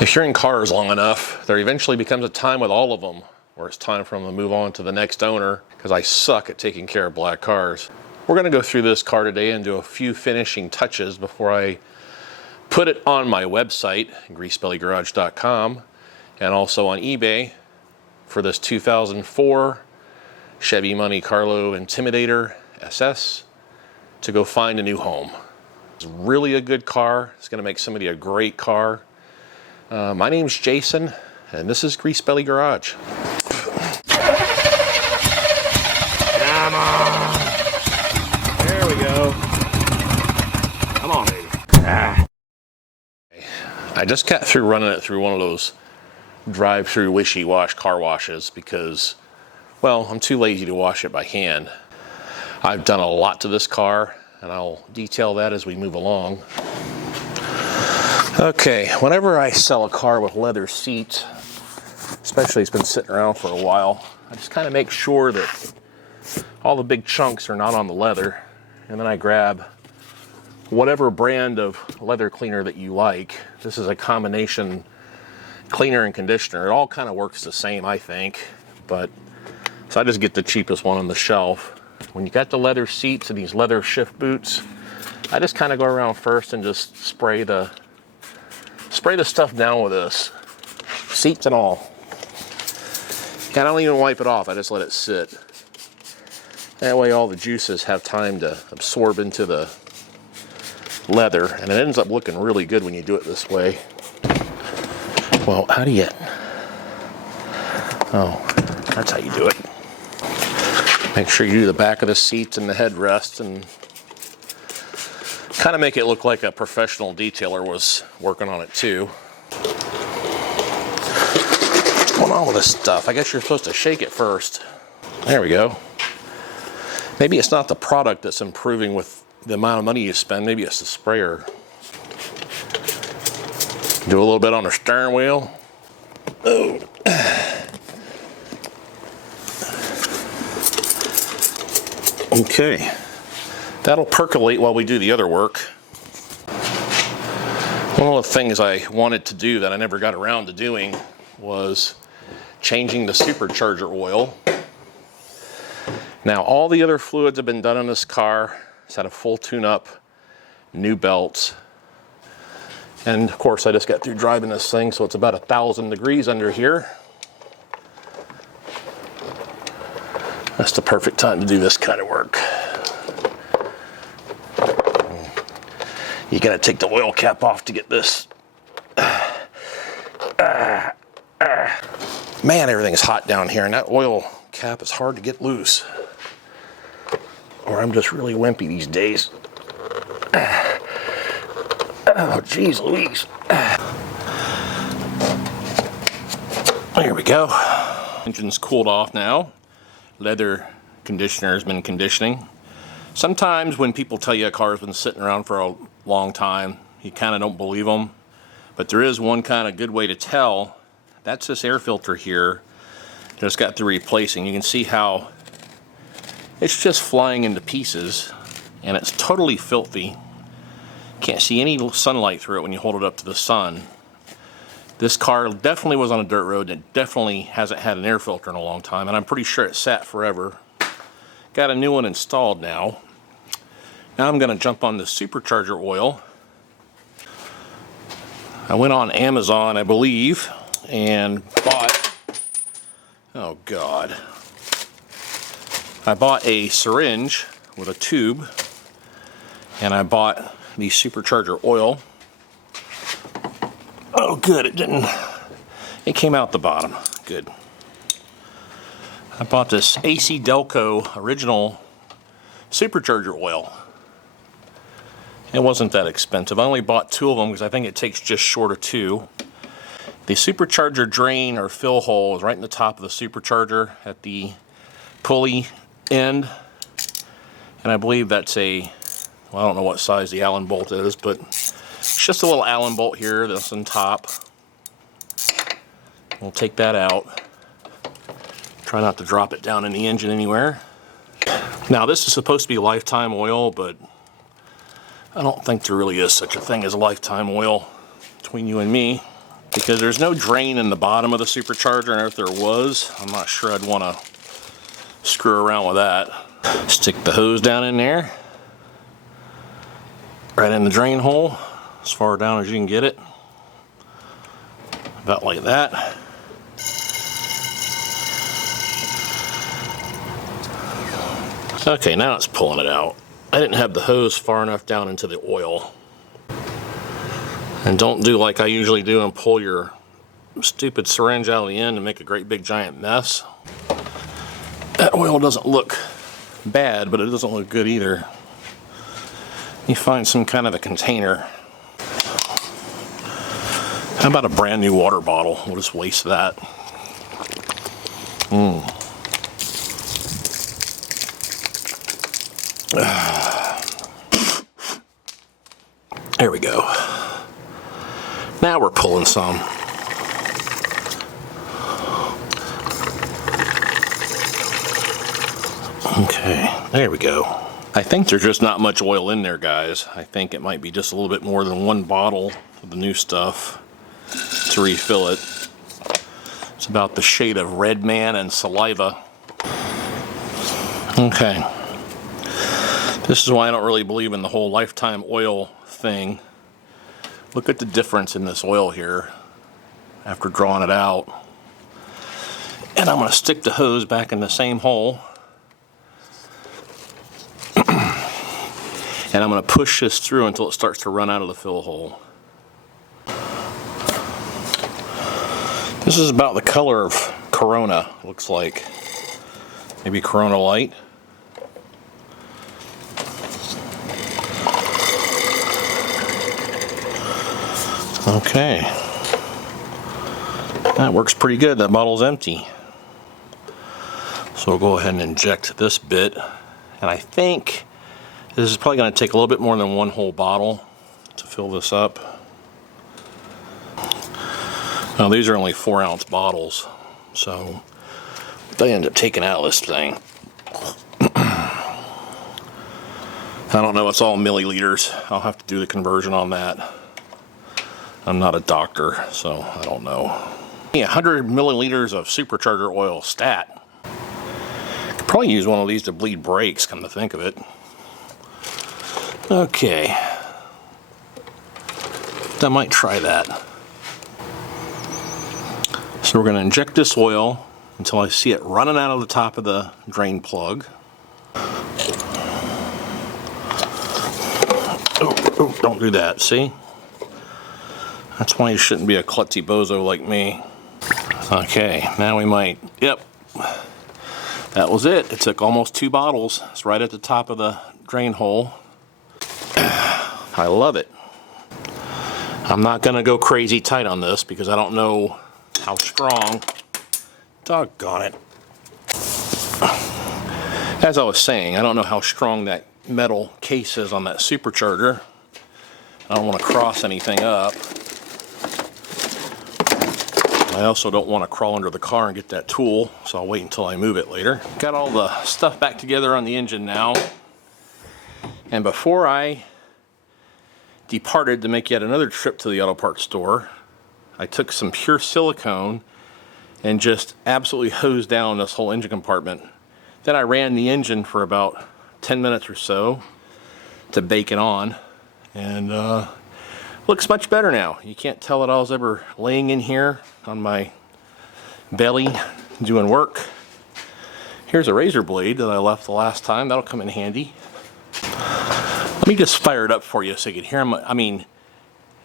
If you're in cars long enough, there eventually becomes a time with all of them where it's time for them to move on to the next owner, because I suck at taking care of black cars. We're going to go through this car today and do a few finishing touches before I put it on my website, greasebellygarage.com, and also on eBay for this 2004 Chevy Monte Carlo Intimidator SS to go find a new home. It's really a good car. It's going to make somebody a great car. My name's Jason, and this is Grease Belly Garage. Come on. There we go. Come on, baby. I just got through running it through one of those drive-through wishy-wash car washes because, well, I'm too lazy to wash it by hand. I've done a lot to this car, and I'll detail that as we move along. Okay, whenever I sell a car with leather seats, especially it's been sitting around for a while, I just kind of make sure that all the big chunks are not on the leather, and then I grab whatever brand of leather cleaner that you like. This is a combination cleaner and conditioner. It all kind of works the same, I think, but so I just get the cheapest one on the shelf. When you got the leather seats and these leather shift boots, I just kind of go around first and just spray the stuff down with this, seats and all. And I don't even wipe it off, I just let it sit. That way all the juices have time to absorb into the leather, and it ends up looking really good when you do it this way. Well, how do you... Oh, that's how you do it. Make sure you do the back of the seats and the headrest, and kind of make it look like a professional detailer was working on it too. What's going on with this stuff? I guess you're supposed to shake it first. There we go. Maybe it's not the product that's improving with the amount of money you spend. Maybe it's the sprayer. Do a little bit on the steering wheel. Oh. Okay. That'll percolate while we do the other work. One of the things I wanted to do that I never got around to doing was changing the supercharger oil. Now, all the other fluids have been done on this car. It's had a full tune-up, new belts, and of course I just got through driving this thing, so it's about 1,000 degrees under here. That's the perfect time to do this kind of work. You gotta take the oil cap off to get this. Man, everything's hot down here, and that oil cap is hard to get loose. Or I'm just really wimpy these days. Oh, geez Louise. There we go. Engine's cooled off now. Leather conditioner has been conditioning. Sometimes when people tell you a car's been sitting around for a long time, you kind of don't believe them. But there is one kind of good way to tell. That's this air filter here. Just got through replacing. You can see how it's just flying into pieces, and it's totally filthy. Can't see any sunlight through it when you hold it up to the sun. This car definitely was on a dirt road, and it definitely hasn't had an air filter in a long time, and I'm pretty sure it sat forever. Got a new one installed now. Now I'm going to jump on the supercharger oil. I went on Amazon, I believe, and bought, oh God, I bought a syringe with a tube, and I bought the supercharger oil. Oh good, it came out the bottom, good. I bought this AC Delco original supercharger oil. It wasn't that expensive. I only bought 2 of them because I think it takes just short of 2. The supercharger drain or fill hole is right in the top of the supercharger at the pulley end. And I believe that's a, well, I don't know what size the Allen bolt is, but it's just a little Allen bolt here that's on top. We'll take that out. Try not to drop it down in the engine anywhere. Now this is supposed to be lifetime oil, but I don't think there really is such a thing as lifetime oil between you and me. because there's no drain in the bottom of the supercharger, and if there was, I'm not sure I'd want to screw around with that. Stick the hose down in there, right in the drain hole, as far down as you can get it, about like that. Okay, now it's pulling it out. I didn't have the hose far enough down into the oil. And don't do like I usually do and pull your stupid syringe out of the end and make a great big giant mess. That oil doesn't look bad, but it doesn't look good either. You find some kind of a container. How about a brand new water bottle? We'll just waste that. There we go. Now we're pulling some. Okay, there we go. I think there's just not much oil in there, guys. I think it might be just a little bit more than one bottle of the new stuff to refill it. It's about the shade of Red Man and Saliva. Okay. This is why I don't really believe in the whole lifetime oil thing. Look at the difference in this oil here after drawing it out. And I'm going to stick the hose back in the same hole. And I'm going to push this through until it starts to run out of the fill hole. This is about the color of Corona, looks like. Maybe Corona Light. Okay, that works pretty good. That bottle's empty. So we'll go ahead and inject this bit. And I think this is probably going to take a little bit more than one whole bottle to fill this up. Now these are only 4-ounce bottles, so they end up taking out this thing. I don't know, it's all milliliters. I'll have to do the conversion on that. I'm not a doctor, so I don't know. 100 milliliters of supercharger oil stat. Could probably use one of these to bleed brakes, come to think of it. Okay. I might try that. So we're going to inject this oil until I see it running out of the top of the drain plug. Oh, don't do that, see? That's why you shouldn't be a klutzy bozo like me. Okay, now we might, yep. That was it. It took almost 2 bottles. It's right at the top of the drain hole. I love it. I'm not gonna go crazy tight on this because I don't know how strong. Doggone it. As I was saying, I don't know how strong that metal case is on that supercharger. I don't want to cross anything up. I also don't want to crawl under the car and get that tool, so I'll wait until I move it later. Got all the stuff back together on the engine now. And before I departed to make yet another trip to the auto parts store, I took some pure silicone and just absolutely hosed down this whole engine compartment. Then I ran the engine for about 10 minutes or so to bake it on, and looks much better now. You can't tell that I was ever laying in here on my belly doing work. Here's a razor blade that I left the last time. That'll come in handy. Let me just fire it up for you so you can hear them. I mean,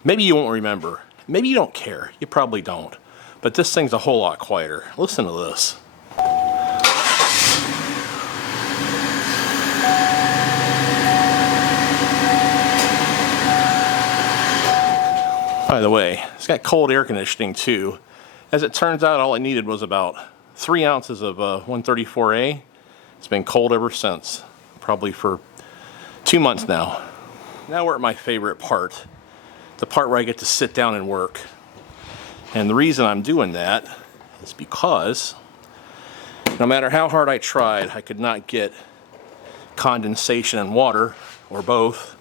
maybe you won't remember. Maybe you don't care. You probably don't. But this thing's a whole lot quieter. Listen to this. By the way, it's got cold air conditioning too. As it turns out, all I needed was about 3 ounces of 134A. It's been cold ever since, probably for 2 months now. Now we're at my favorite part, the part where I get to sit down and work. And the reason I'm doing that is because no matter how hard I tried, I could not get condensation and water, or both,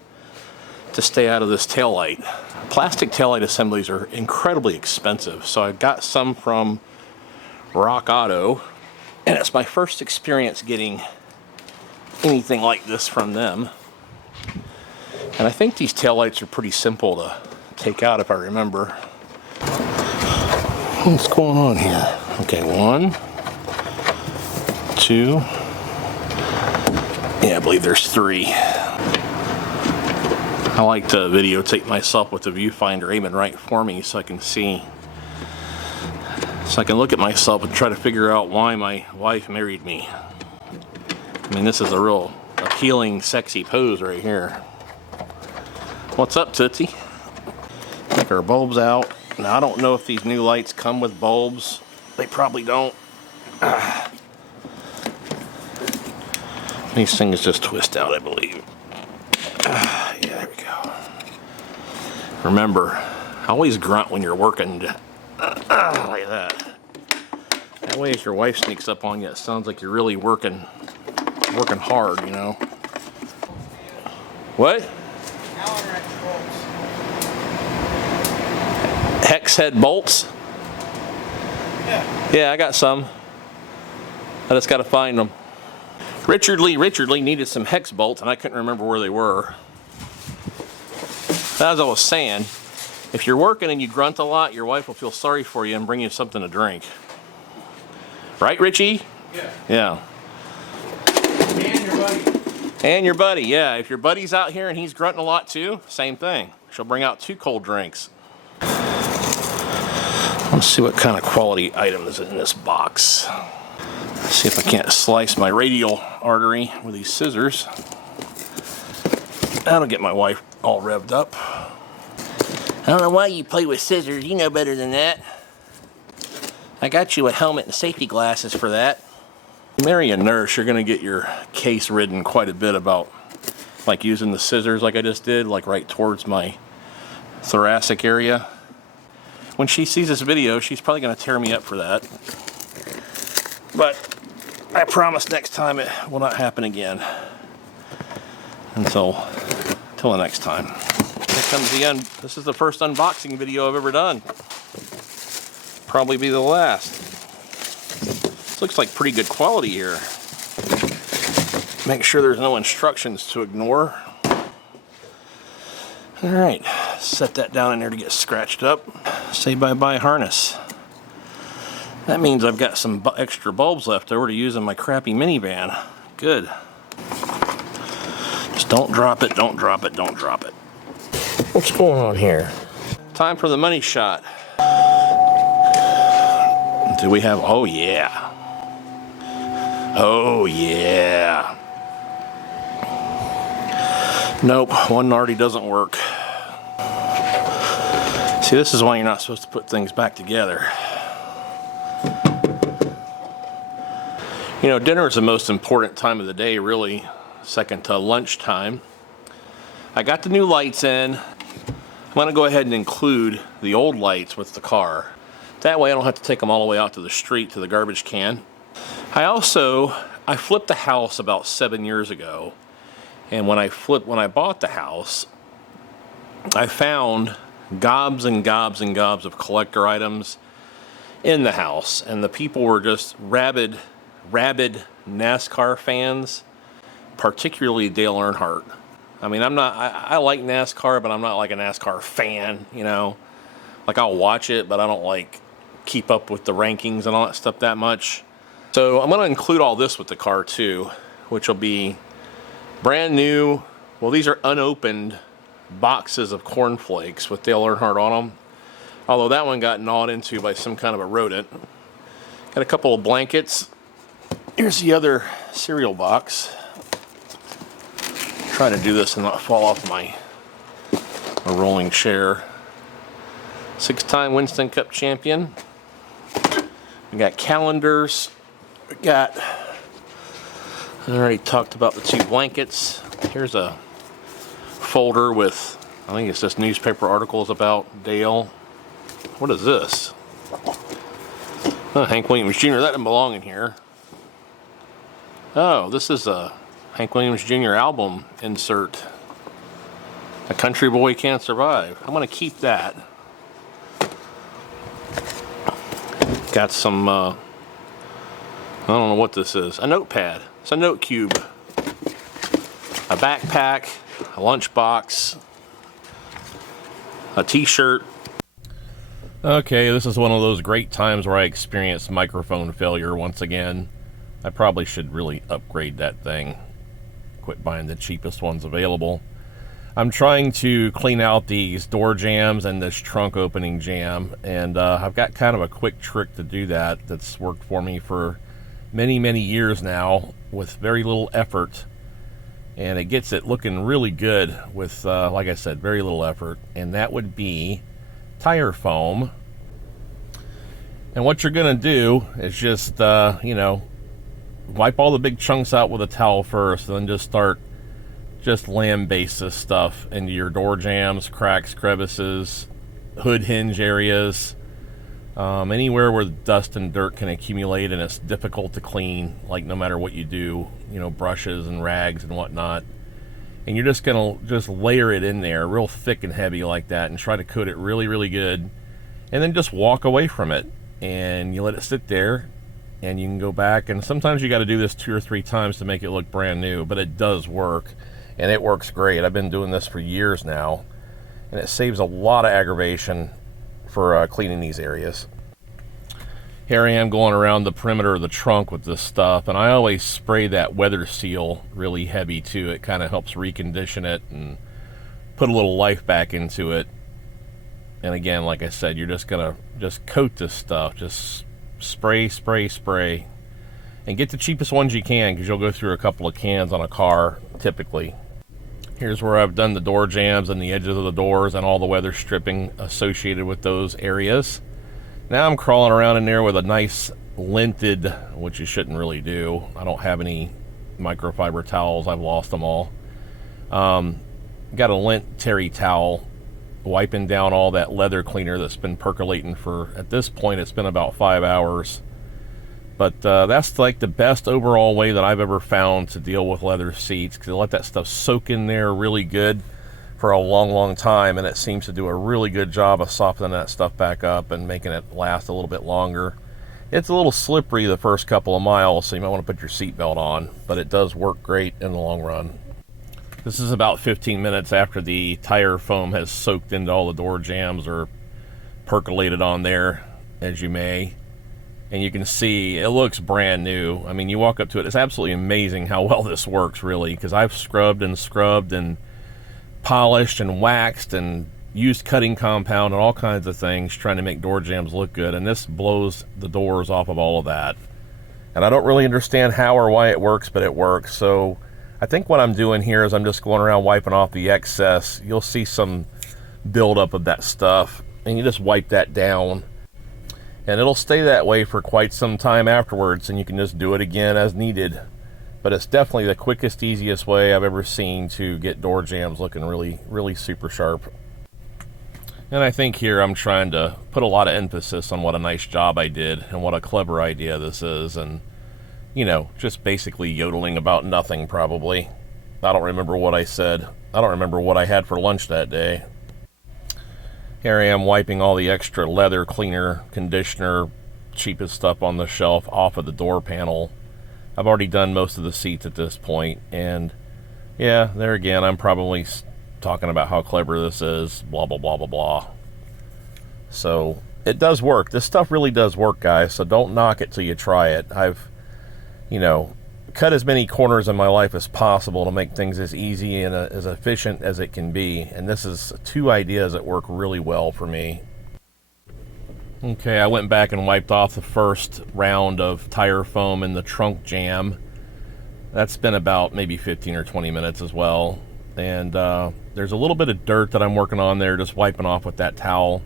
to stay out of this taillight. Plastic taillight assemblies are incredibly expensive, so I got some from Rock Auto, and it's my first experience getting anything like this from them. And I think these taillights are pretty simple to take out if I remember. What's going on here? Okay, 1, 2. Yeah, I believe there's 3. I like to videotape myself with the viewfinder aiming right for me so I can see. So I can look at myself and try to figure out why my wife married me. I mean, this is a real appealing, sexy pose right here. What's up, Tootsie? Take our bulbs out. Now, I don't know if these new lights come with bulbs. They probably don't. These things just twist out, I believe. Yeah, there we go. Remember, always grunt when you're working like that. That way, if your wife sneaks up on you, it sounds like you're really working hard, you know. What? Hex head bolts? Yeah, I got some. I just got to find them. Richard Lee needed some hex bolts, and I couldn't remember where they were. As I was saying, if you're working and you grunt a lot, your wife will feel sorry for you and bring you something to drink. Right, Richie? Yeah. Yeah. And your buddy. And your buddy, yeah. If your buddy's out here and he's grunting a lot too, same thing. She'll bring out 2 cold drinks. Let's see what kind of quality item is in this box. Let's see if I can't slice my radial artery with these scissors. That'll get my wife all revved up. I don't know why you play with scissors. You know better than that. I got you a helmet and safety glasses for that. You marry a nurse, you're going to get your case ridden quite a bit about like using the scissors like I just did, like right towards my thoracic area. When she sees this video, she's probably going to tear me up for that. But I promise next time it will not happen again. Until the next time. Here comes the end. This is the first unboxing video I've ever done. Probably be the last. This looks like pretty good quality here. Make sure there's no instructions to ignore. Alright, set that down in there to get scratched up. Say bye-bye harness. That means I've got some extra bulbs left over to use in my crappy minivan. Good. Just don't drop it, don't drop it, don't drop it. What's going on here? Time for the money shot. Do we have, oh yeah. Oh yeah. Nope, one already doesn't work. See, this is why you're not supposed to put things back together. You know, dinner is the most important time of the day, really, second to lunchtime. I got the new lights in. I'm going to go ahead and include the old lights with the car. That way I don't have to take them all the way out to the street to the garbage can. I flipped the house about 7 years ago. And when I bought the house, I found gobs and gobs and gobs of collector items in the house. And the people were just rabid NASCAR fans, particularly Dale Earnhardt. I mean, I like NASCAR, but I'm not like a NASCAR fan, you know. Like, I'll watch it, but I don't like keep up with the rankings and all that stuff that much. So I'm going to include all this with the car too, which will be brand new. Well, these are unopened boxes of cornflakes with Dale Earnhardt on them. Although that one got gnawed into by some kind of a rodent. Got a couple of blankets. Here's the other cereal box. Try to do this and not fall off my rolling chair. 6-time Winston Cup champion. We got calendars. We got, I already talked about the 2 blankets. Here's a folder with, I think it's just newspaper articles about Dale. What is this? Oh, Hank Williams Jr. That didn't belong in here. Oh, this is a Hank Williams Jr. album insert. A country boy can't survive. I'm gonna keep that. Got some, I don't know what this is. A notepad. It's a note cube. A backpack, a lunchbox, a t-shirt. Okay, this is one of those great times where I experienced microphone failure once again. I probably should really upgrade that thing. Quit buying the cheapest ones available. I'm trying to clean out these door jams and this trunk opening jam, and I've got kind of a quick trick to do that that's worked for me for many, many years now with very little effort, and it gets it looking really good with, like I said, very little effort, and that would be tire foam. And what you're going to do is just, you know, wipe all the big chunks out with a towel first, and then just start lambaste this stuff into your door jams, cracks, crevices, hood hinge areas, anywhere where dust and dirt can accumulate and it's difficult to clean, like no matter what you do, you know, brushes and rags and whatnot. And you're just gonna layer it in there real thick and heavy like that and try to coat it really, really good, and then just walk away from it and you let it sit there, and you can go back, and sometimes you got to do this 2 or 3 times to make it look brand new, but it does work. And it works great. I've been doing this for years now, and it saves a lot of aggravation for cleaning these areas. Here I am going around the perimeter of the trunk with this stuff, and I always spray that weather seal really heavy too. It kind of helps recondition it and put a little life back into it. And again, like I said, you're just gonna coat this stuff. Just spray, spray, spray. And get the cheapest ones you can, because you'll go through a couple of cans on a car typically. Here's where I've done the door jams and the edges of the doors and all the weather stripping associated with those areas. Now I'm crawling around in there with a nice linted, which you shouldn't really do. I don't have any microfiber towels. I've lost them all. Got a lint terry towel, wiping down all that leather cleaner that's been percolating for, at this point, it's been about 5 hours. But that's like the best overall way that I've ever found to deal with leather seats, because let that stuff soak in there really good for a long, long time, and it seems to do a really good job of softening that stuff back up and making it last a little bit longer. It's a little slippery the first couple of miles, so you might want to put your seatbelt on, but it does work great in the long run. This is about 15 minutes after the tire foam has soaked into all the door jams or percolated on there, as you may. And you can see it looks brand new. I mean, you walk up to it, it's absolutely amazing how well this works, really, because I've scrubbed and polished and waxed and used cutting compound and all kinds of things trying to make door jams look good, and this blows the doors off of all of that. And I don't really understand how or why it works, but it works. So I think what I'm doing here is I'm just going around wiping off the excess. You'll see some buildup of that stuff, and you just wipe that down. And it'll stay that way for quite some time afterwards, and you can just do it again as needed. But it's definitely the quickest, easiest way I've ever seen to get door jams looking really, really super sharp. And I think here I'm trying to put a lot of emphasis on what a nice job I did and what a clever idea this is, and, you know, just basically yodeling about nothing probably. I don't remember what I said. I don't remember what I had for lunch that day. Here I am wiping all the extra leather cleaner, conditioner, cheapest stuff on the shelf off of the door panel. I've already done most of the seats at this point, and yeah, there again, I'm probably talking about how clever this is, blah, blah, blah, blah, blah. So it does work. This stuff really does work, guys, so don't knock it till you try it. I've, you know, cut as many corners in my life as possible to make things as easy and as efficient as it can be, and this is 2 ideas that work really well for me. Okay, I went back and wiped off the first round of tire foam in the trunk jam. That's been about maybe 15 or 20 minutes as well, and there's a little bit of dirt that I'm working on there, just wiping off with that towel,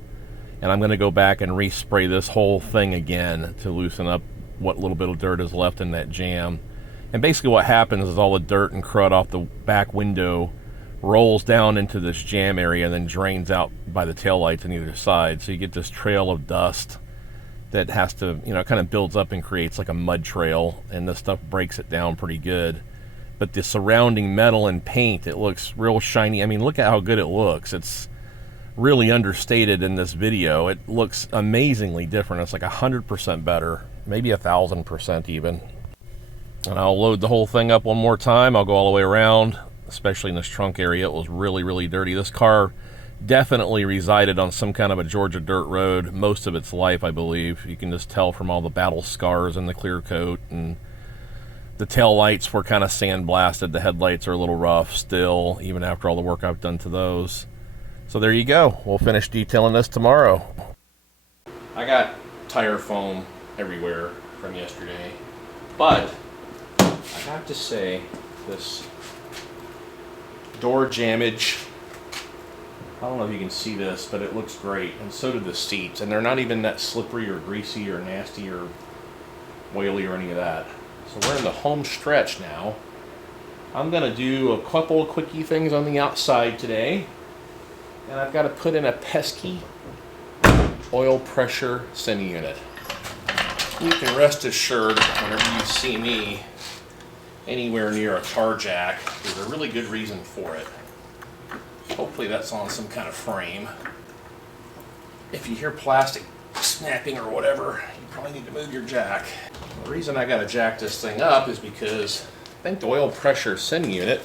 and I'm going to go back and respray this whole thing again to loosen up what little bit of dirt is left in that jam. And basically what happens is all the dirt and crud off the back window rolls down into this jam area and then drains out by the taillights on either side. So you get this trail of dust that has to, you know, kind of builds up and creates like a mud trail, and this stuff breaks it down pretty good. but the surrounding metal and paint, it looks real shiny. I mean, look at how good it looks. It's really understated in this video. It looks amazingly different. It's like 100% better, maybe 1,000% even. And I'll load the whole thing up one more time. I'll go all the way around, especially in this trunk area. It was really, really dirty. This car definitely resided on some kind of a Georgia dirt road most of its life, I believe. You can just tell from all the battle scars and the clear coat, and the tail lights were kind of sandblasted. The headlights are a little rough still, even after all the work I've done to those. So there you go. We'll finish detailing this tomorrow. I got tire foam everywhere from yesterday, but I have to say, this door jammage, I don't know if you can see this, but it looks great, and so do the seats, and they're not even that slippery or greasy or nasty or oily or any of that. So we're in the home stretch now. I'm going to do a couple of quickie things on the outside today, and I've got to put in a pesky oil pressure sending unit. You can rest assured whenever you see me anywhere near a car jack, there's a really good reason for it. Hopefully that's on some kind of frame. If you hear plastic snapping or whatever, you probably need to move your jack. The reason I gotta jack this thing up is because I think the oil pressure sending unit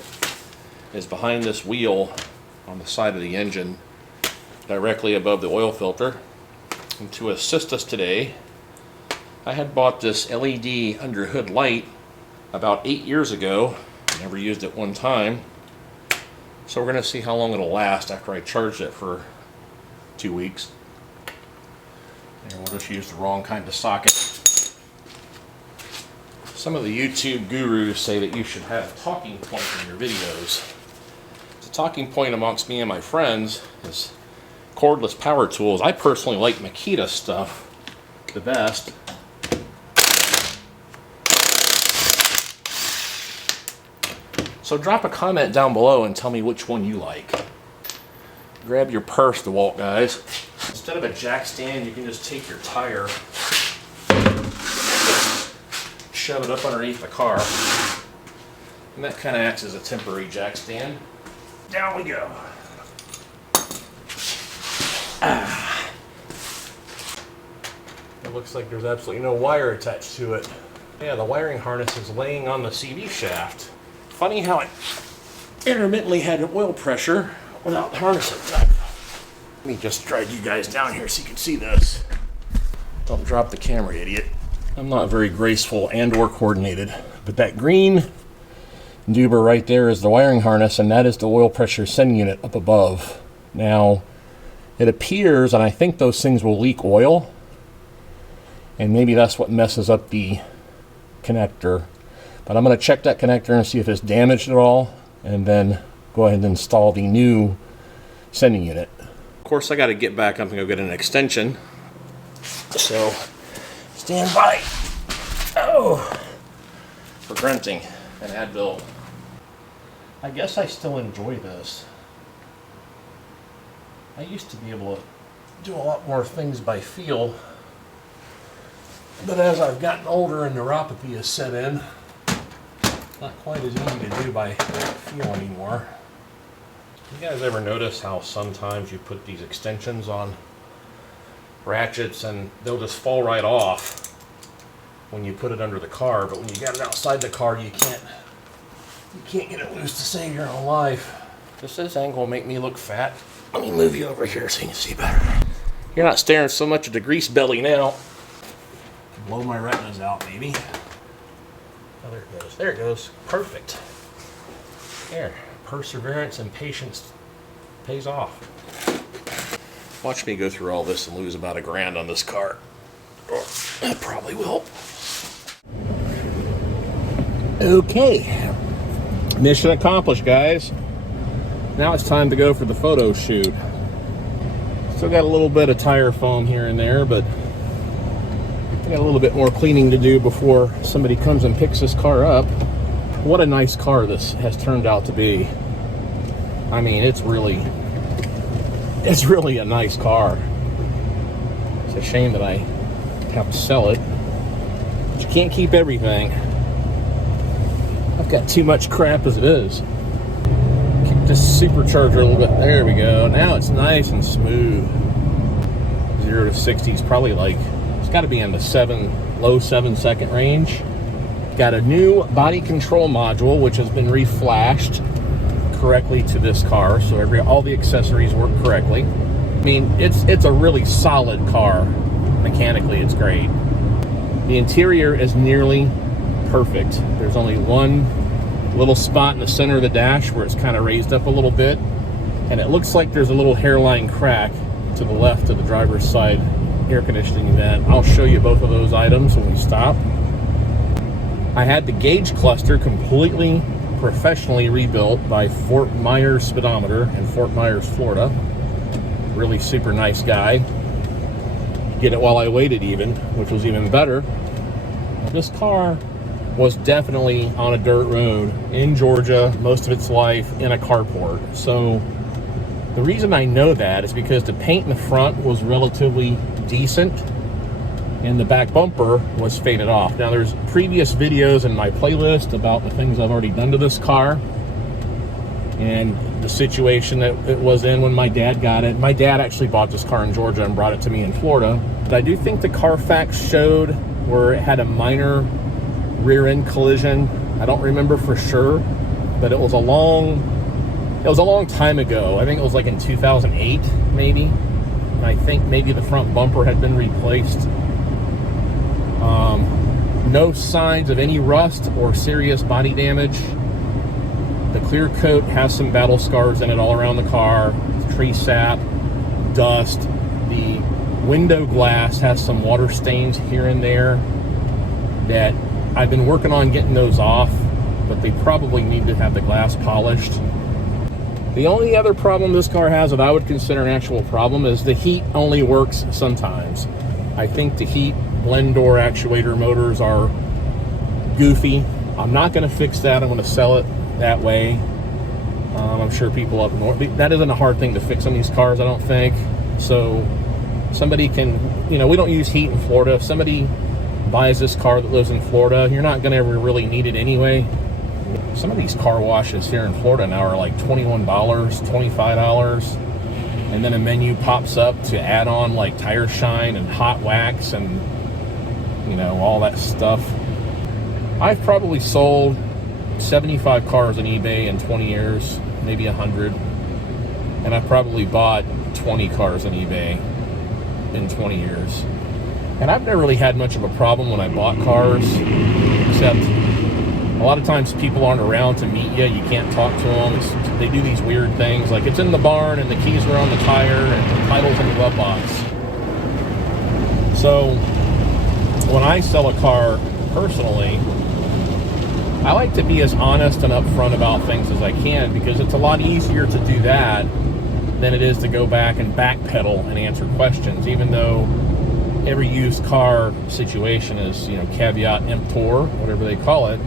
is behind this wheel on the side of the engine, directly above the oil filter. And to assist us today, I had bought this LED under hood light about 8 years ago. Never used it one time. So we're going to see how long it'll last after I charged it for 2 weeks. And we'll just use the wrong kind of socket. Some of the YouTube gurus say that you should have a talking point in your videos. The talking point amongst me and my friends is cordless power tools. I personally like Makita stuff the best. So drop a comment down below and tell me which one you like. Grab your purse, DeWalt guys. Instead of a jack stand, you can just take your tire, shove it up underneath the car, and that kind of acts as a temporary jack stand. Down we go. It looks like there's absolutely no wire attached to it. Yeah, the wiring harness is laying on the CV shaft. Funny how it intermittently had an oil pressure without the harness attached. Let me just drag you guys down here so you can see this. Don't drop the camera, idiot. I'm not very graceful and or coordinated, but that green duber right there is the wiring harness, and that is the oil pressure sending unit up above. Now, it appears, and I think those things will leak oil, and maybe that's what messes up the connector. But I'm going to check that connector and see if it's damaged at all, and then go ahead and install the new sending unit. Of course, I got to get back up and go get an extension. So, stand by. Oh, for grunting and Advil. I guess I still enjoy this. I used to be able to do a lot more things by feel, but as I've gotten older and neuropathy has set in, not quite as easy to do by feel anymore. You guys ever notice how sometimes you put these extensions on ratchets and they'll just fall right off when you put it under the car, but when you got it outside the car, you can't get it loose to save your own life. Does this angle make me look fat? Let me move you over here so you can see better. You're not staring so much at the grease belly now. Blow my retinas out, maybe. Oh, there it goes. There it goes. Perfect. There. Perseverance and patience pays off. Watch me go through all this and lose about $1,000 on this car. Oh, I probably will. Okay. Mission accomplished, guys. Now it's time to go for the photo shoot. Still got a little bit of tire foam here and there, but I got a little bit more cleaning to do before somebody comes and picks this car up. What a nice car this has turned out to be. I mean, it's really a nice car. It's a shame that I have to sell it, but you can't keep everything. I've got too much crap as it is. Kick this supercharger a little bit. There we go. Now it's nice and smooth. 0 to 60 is probably like, it's got to be in the low 7-second range. Got a new body control module, which has been reflashed correctly to this car, so all the accessories work correctly. I mean, it's a really solid car. Mechanically, it's great. The interior is nearly perfect. There's only one little spot in the center of the dash where it's kind of raised up a little bit, and it looks like there's a little hairline crack to the left of the driver's side air conditioning vent. I'll show you both of those items when we stop. I had the gauge cluster completely professionally rebuilt by Fort Myers Speedometer in Fort Myers, Florida. Really super nice guy. Get it while I waited even, which was even better. This car was definitely on a dirt road in Georgia most of its life in a carport. So the reason I know that is because the paint in the front was relatively decent and the back bumper was faded off. Now, there's previous videos in my playlist about the things I've already done to this car and the situation that it was in when my dad got it. My dad actually bought this car in Georgia and brought it to me in Florida. But I do think the Carfax showed where it had a minor rear end collision. I don't remember for sure, but it was a long time ago. I think it was like in 2008, maybe. And I think maybe the front bumper had been replaced. No signs of any rust or serious body damage. The clear coat has some battle scars in it all around the car. Tree sap, dust. The window glass has some water stains here and there that I've been working on getting those off, but they probably need to have the glass polished. The only other problem this car has that I would consider an actual problem is the heat only works sometimes. I think the heat blend door actuator motors are goofy. I'm not going to fix that. I'm going to sell it that way. I'm sure people up north, that isn't a hard thing to fix on these cars, I don't think. So somebody can, we don't use heat in Florida. If somebody buys this car that lives in Florida, you're not going to ever really need it anyway. Some of these car washes here in Florida now are like $21, $25. And then a menu pops up to add on like tire shine and hot wax and all that stuff. I've probably sold 75 cars on eBay in 20 years, maybe 100. And I've probably bought 20 cars on eBay in 20 years. And I've never really had much of a problem when I bought cars, except a lot of times people aren't around to meet you. You can't talk to them. They do these weird things, like it's in the barn and the keys are on the tire and the title's in the glove box. So when I sell a car personally, I like to be as honest and upfront about things as I can, because it's a lot easier to do that than it is to go back and backpedal and answer questions, even though every used car situation is, caveat emptor, whatever they call it.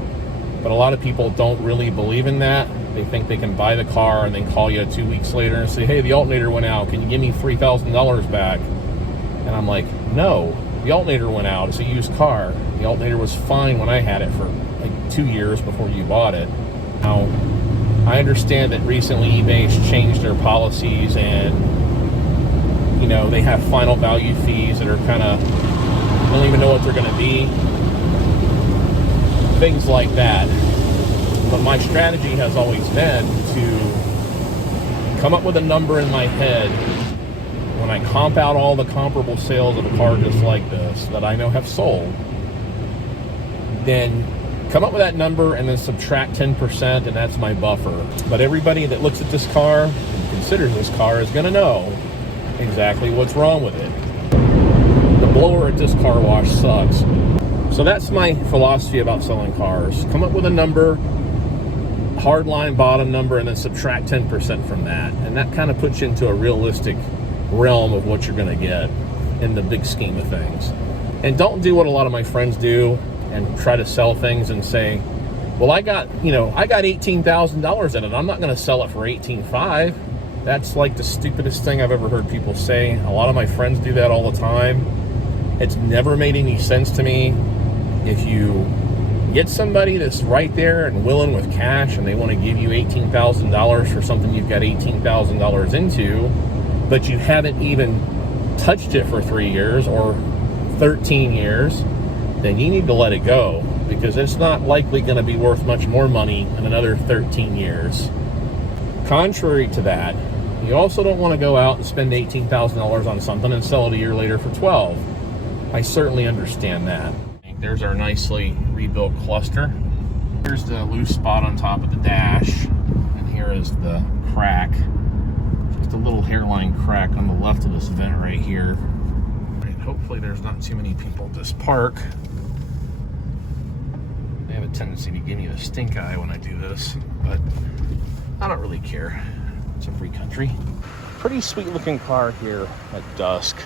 But a lot of people don't really believe in that. They think they can buy the car and then call you 2 weeks later and say, hey, the alternator went out. Can you give me $3,000 back? And I'm like, no, the alternator went out. It's a used car. The alternator was fine when I had it for like 2 years before you bought it. Now, I understand that recently eBay's changed their policies and, they have final value fees that are kind of, I don't even know what they're going to be. Things like that. But my strategy has always been to come up with a number in my head when I comp out all the comparable sales of a car just like this that I know have sold. Then come up with that number and then subtract 10%, and that's my buffer. But everybody that looks at this car and considers this car is going to know exactly what's wrong with it. The blower at this car wash sucks. So that's my philosophy about selling cars. Come up with a number, hard line bottom number, and then subtract 10% from that. And that kind of puts you into a realistic realm of what you're going to get in the big scheme of things. And don't do what a lot of my friends do and try to sell things and say, well, I got $18,000 in it. I'm not going to sell it for $18,500. That's like the stupidest thing I've ever heard people say. A lot of my friends do that all the time. It's never made any sense to me. If you get somebody that's right there and willing with cash and they want to give you $18,000 for something you've got $18,000 into, but you haven't even touched it for 3 years or 13 years, then you need to let it go, because it's not likely going to be worth much more money in another 13 years. Contrary to that, you also don't want to go out and spend $18,000 on something and sell it a year later for 12. I certainly understand that. There's our nicely rebuilt cluster. Here's the loose spot on top of the dash, and here is the crack. Just a little hairline crack on the left of this vent right here. Right, hopefully there's not too many people at this park. They have a tendency to give me a stink eye when I do this, but I don't really care. It's a free country. Pretty sweet looking car here at dusk.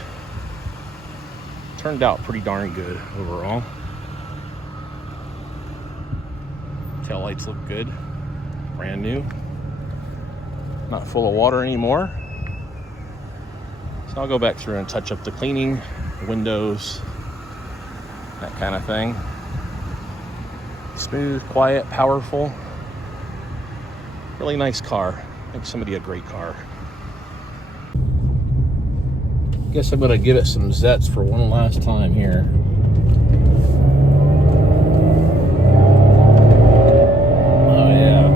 Turned out pretty darn good overall. Tail lights look good, brand new. Not full of water anymore. So I'll go back through and touch up the cleaning, windows, that kind of thing. Smooth, quiet, powerful. Really nice car. Makes somebody a great car. Guess I'm gonna give it some zets for one last time here. Oh yeah.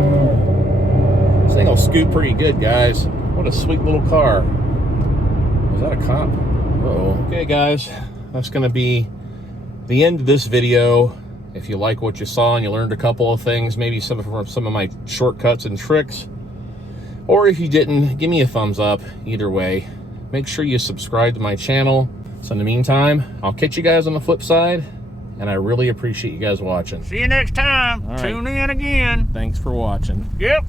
This thing will scoot pretty good, guys. What a sweet little car. Was that a cop? Uh-oh. Okay guys, that's gonna be the end of this video. If you like what you saw and you learned a couple of things, maybe some of my shortcuts and tricks, or if you didn't, give me a thumbs up. Either way, make sure you subscribe to my channel. So in the meantime, I'll catch you guys on the flip side, and I really appreciate you guys watching. See you next time. All right. Tune in again. Thanks for watching. Yep.